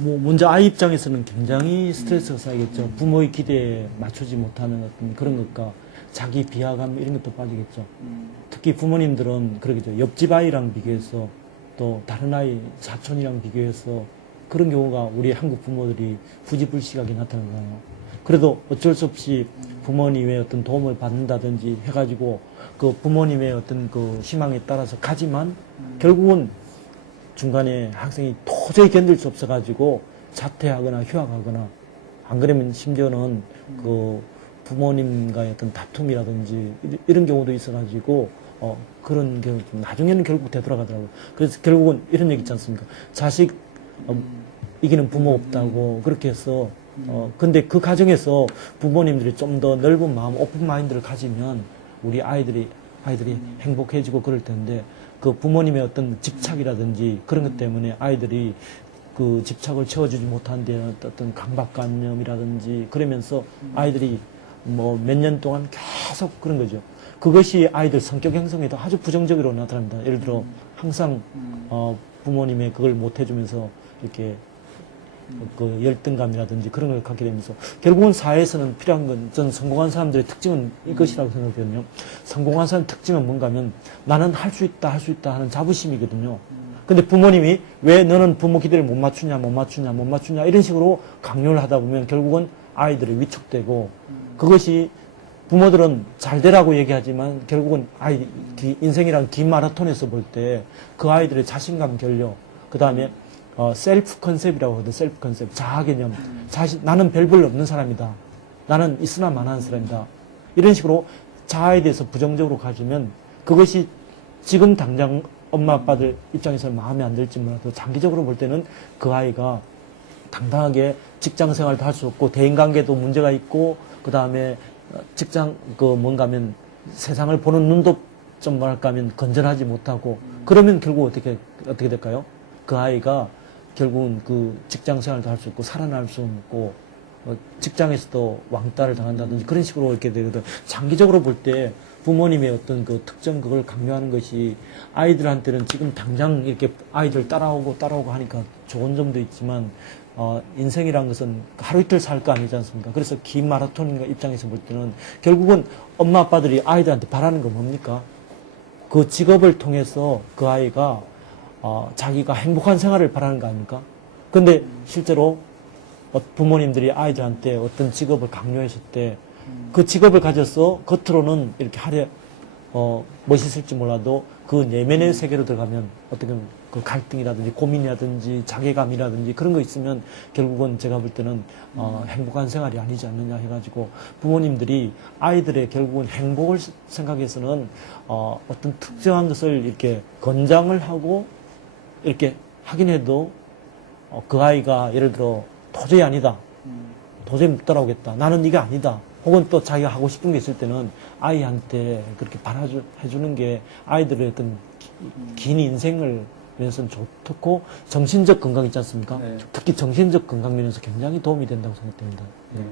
뭐 먼저 아이 입장에서는 굉장히 스트레스가 쌓이겠죠. 부모의 기대에 맞추지 못하는 어떤 그런 것과 자기 비하감 이런 것도 빠지겠죠. 특히 부모님들은 그러겠죠. 옆집 아이랑 비교해서 또 다른 아이 사촌이랑 비교해서 그런 경우가 우리 한국 부모들이 부지불식하게 나타나잖아요. 그래도 어쩔 수 없이 부모님의 어떤 도움을 받는다든지 해가지고 그 부모님의 어떤 그 희망에 따라서 가지만 결국은 중간에 학생이 도저히 견딜 수 없어가지고 자퇴하거나 휴학하거나 안 그러면 심지어는 그 부모님과의 어떤 다툼이라든지 이- 이런 경우도 있어가지고 어 그런 경우 좀 나중에는 결국 되돌아가더라고요. 그래서 결국은 이런 얘기 있지 않습니까? 자식 어, 이기는 부모 없다고 그렇게 해서 어 근데 그 과정에서 부모님들이 좀 더 넓은 마음, 오픈 마인드를 가지면 우리 아이들이 아이들이 행복해지고 그럴 텐데 그 부모님의 어떤 집착이라든지 그런 것 때문에 아이들이 그 집착을 채워주지 못한 데 어떤 강박관념이라든지 그러면서 아이들이 뭐 몇 년 동안 계속 그런 거죠. 그것이 아이들 성격 형성에도 아주 부정적으로 나타납니다. 예를 들어 항상 어, 부모님의 그걸 못 해주면서 이렇게 그 열등감이라든지 그런 걸 갖게 되면서 결국은 사회에서는 필요한 건 저는 성공한 사람들의 특징은 이것이라고 생각하거든요. 성공한 사람 특징은 뭔가 하면 나는 할 수 있다, 할 수 있다 하는 자부심이거든요. 근데 부모님이 왜 너는 부모 기대를 못 맞추냐, 못 맞추냐, 못 맞추냐 이런 식으로 강요를 하다 보면 결국은 아이들이 위축되고 그것이 부모들은 잘 되라고 얘기하지만 결국은 아이 기- 인생이란 긴 마라톤에서 볼 때 그 아이들의 자신감 결여 그 다음에 어, 셀프 컨셉이라고 하거든 셀프 컨셉 자아 개념. 자신 나는 별볼 없는 사람이다. 나는 있으나 마나한 사람이다. 이런 식으로 자아에 대해서 부정적으로 가지면 그것이 지금 당장 엄마 아빠들 입장에서는 마음에 안 들지 몰라도 장기적으로 볼 때는 그 아이가 당당하게 직장 생활도 할 수 없고 대인 관계도 문제가 있고 그 다음에 직장 그 뭔가 하면 세상을 보는 눈도 좀 뭐랄까 하면 건전하지 못하고 그러면 결국 어떻게 어떻게 될까요? 그 아이가 결국은 그 직장 생활도 할 수 없고 살아날 수 없고 어, 직장에서도 왕따를 당한다든지 그런 식으로 이렇게 되거든. 장기적으로 볼 때 부모님의 어떤 그 특정 그걸 강요하는 것이 아이들한테는 지금 당장 이렇게 아이들 따라오고 따라오고 하니까 좋은 점도 있지만 어, 인생이란 것은 하루 이틀 살 거 아니지 않습니까? 그래서 긴 마라톤 입장에서 볼 때는 결국은 엄마 아빠들이 아이들한테 바라는 건 뭡니까? 그 직업을 통해서 그 아이가 어, 자기가 행복한 생활을 바라는 거 아닙니까? 근데 실제로 어, 부모님들이 아이들한테 어떤 직업을 강요했을 때 그 직업을 가져서 겉으로는 이렇게 하려 어, 멋있을지 몰라도 그 내면의 세계로 들어가면 어떻게 그 갈등이라든지 고민이라든지 자괴감이라든지 그런 거 있으면 결국은 제가 볼 때는 어, 행복한 생활이 아니지 않느냐 해가지고 부모님들이 아이들의 결국은 행복을 생각해서는 어, 어떤 특정한 것을 이렇게 권장을 하고 이렇게 하긴 해도 어, 그 아이가 예를 들어 도저히 아니다. 도저히 못 따라오겠다. 나는 네가 아니다. 혹은 또 자기가 하고 싶은 게 있을 때는 아이한테 그렇게 바라주, 해주는 게 아이들의 어떤 기- 긴 인생을 위해서는 좋고 정신적 건강 있지 않습니까? 네. 특히 정신적 건강 면에서 굉장히 도움이 된다고 생각됩니다. 네.